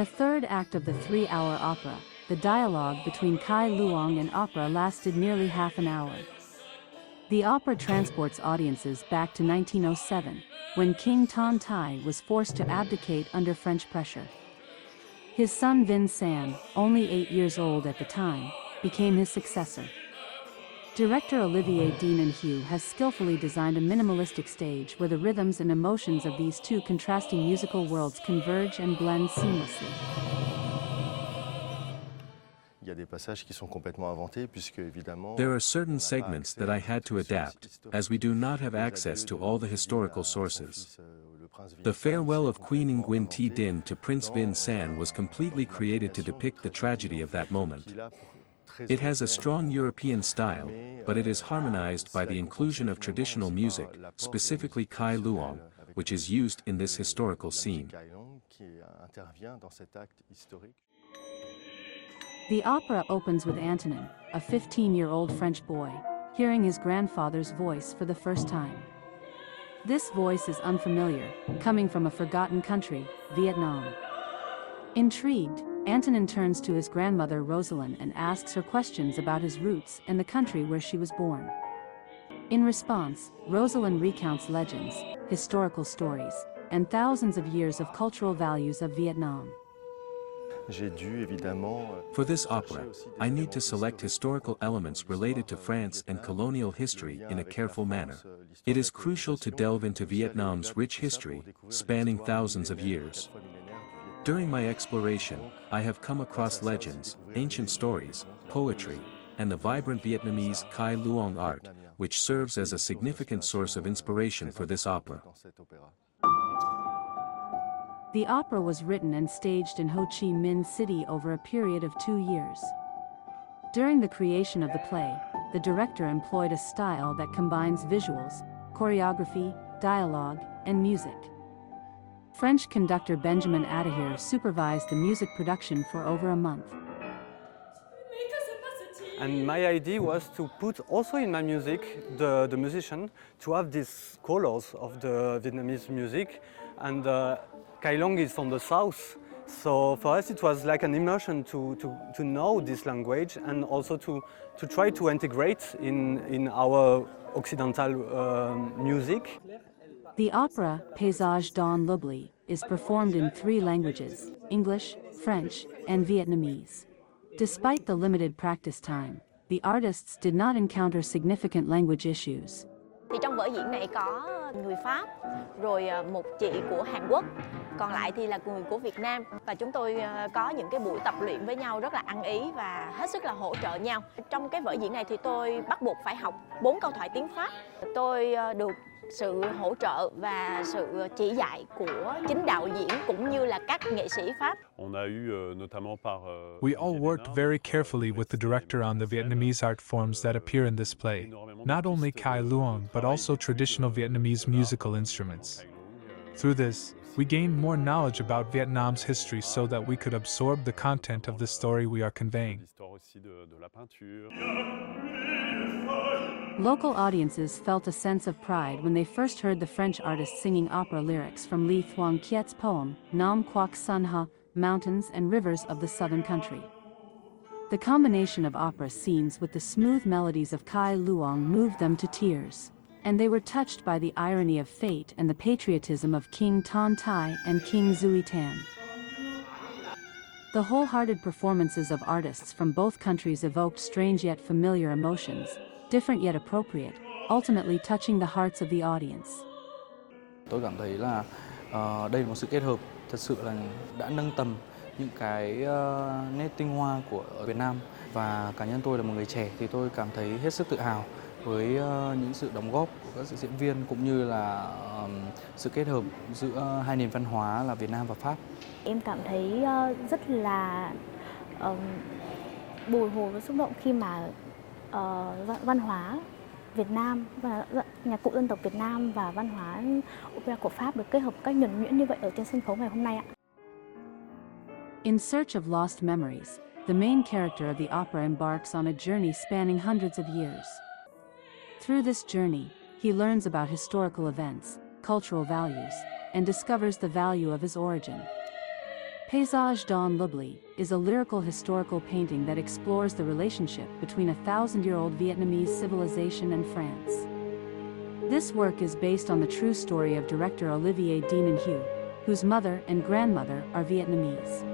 the third act of the 3-hour opera, the dialogue between Cải Lương and opera lasted nearly half an hour. The opera transports audiences back to 1907, when King Tôn Thái was forced to abdicate under French pressure. His son Vincent, only 8 years old at the time, became his successor. Director Olivier Denenhue has skillfully designed a minimalistic stage where the rhythms and emotions of these two contrasting musical worlds converge and blend seamlessly. There are certain segments that I had to adapt, as we do not have access to all the historical sources. The farewell of Queen Nguyen Thi Dinh to Prince Vincent was completely created to depict the tragedy of that moment. It has a strong European style, but it is harmonized by the inclusion of traditional music, specifically Cải Lương, which is used in this historical scene. The opera opens with Antonin, a 15-year-old French boy, hearing his grandfather's voice for the first time. This voice is unfamiliar, coming from a forgotten country, Vietnam. Intrigued, Antonin turns to his grandmother Rosalind and asks her questions about his roots and the country where she was born. In response, Rosalind recounts legends, historical stories, and thousands of years of cultural values of Vietnam. For this opera, I need to select historical elements related to France and colonial history in a careful manner. It is crucial to delve into Vietnam's rich history, spanning thousands of years. During my exploration, I have come across legends, ancient stories, poetry, and the vibrant Vietnamese Cải Lương art, which serves as a significant source of inspiration for this opera. The opera was written and staged in Ho Chi Minh City over a period of 2 years. During the creation of the play, the director employed a style that combines visuals, choreography, dialogue, and music. French conductor Benjamin Adair supervised the music production for over a month. And my idea was to put also in my music the musician to have these colors of the Vietnamese music. And Cải Lương is from the south, so for us it was like an immersion to know this language and also to try to integrate in our Occidental music. The opera, Paysage dans l'Oubli, is performed in 3 languages, English, French, and Vietnamese. Despite the limited practice time, the artists did not encounter significant language issues. Thì trong vở diễn này có người Pháp, rồi một chị của Hàn Quốc, còn lại thì là người của Việt Nam. Và chúng tôi có những cái buổi tập luyện với nhau rất là ăn ý và hết sức là hỗ trợ nhau. Trong cái vở diễn này thì tôi bắt buộc phải học 4 câu thoại tiếng Pháp. Tôi được sự hỗ trợ và sự chỉ dạy của chính đạo diễn cũng như là các nghệ sĩ Pháp. We all worked very carefully with the director on the Vietnamese art forms that appear in this play, not only Cải Lương but also traditional Vietnamese musical instruments. Through this, we gained more knowledge about Vietnam's history so that we could absorb the content of the story we are conveying. Local audiences felt a sense of pride when they first heard the French artist singing opera lyrics from Lý Thoại Khiet's poem, Nam Quoc Sun Ha, Mountains and Rivers of the Southern Country. The combination of opera scenes with the smooth melodies of Cải Lương moved them to tears, and they were touched by the irony of fate and the patriotism of King Tôn Thái and King Duy Tan. The wholehearted performances of artists from both countries evoked strange yet familiar emotions, different yet appropriate, ultimately touching the hearts of the audience. Tôi cảm thấy là đây là một sự kết hợp thật sự là đã nâng tầm những cái nét tinh hoa của Việt Nam, và cá nhân tôi là một người trẻ thì tôi cảm thấy hết sức tự hào với những sự đóng góp của các diễn viên cũng như là sự kết hợp giữa hai nền văn hóa là Việt Nam và Pháp. Em cảm thấy rất là bồi hồi và xúc động khi mà văn hóa Việt Nam và nhạc cụ dân tộc Việt Nam và văn hóa opera của Pháp được kết hợp cách nhuần nhuyễn như vậy ở trên sân khấu ngày hôm nay ạ. In search of lost memories, the main character of the opera embarks on a journey spanning hundreds of years. Through this journey, he learns about historical events, cultural values, and discovers the value of his origin. Paysage dans l'Oubli is a lyrical historical painting that explores the relationship between a 1,000-year-old Vietnamese civilization and France. This work is based on the true story of director Olivier Dean, whose mother and grandmother are Vietnamese.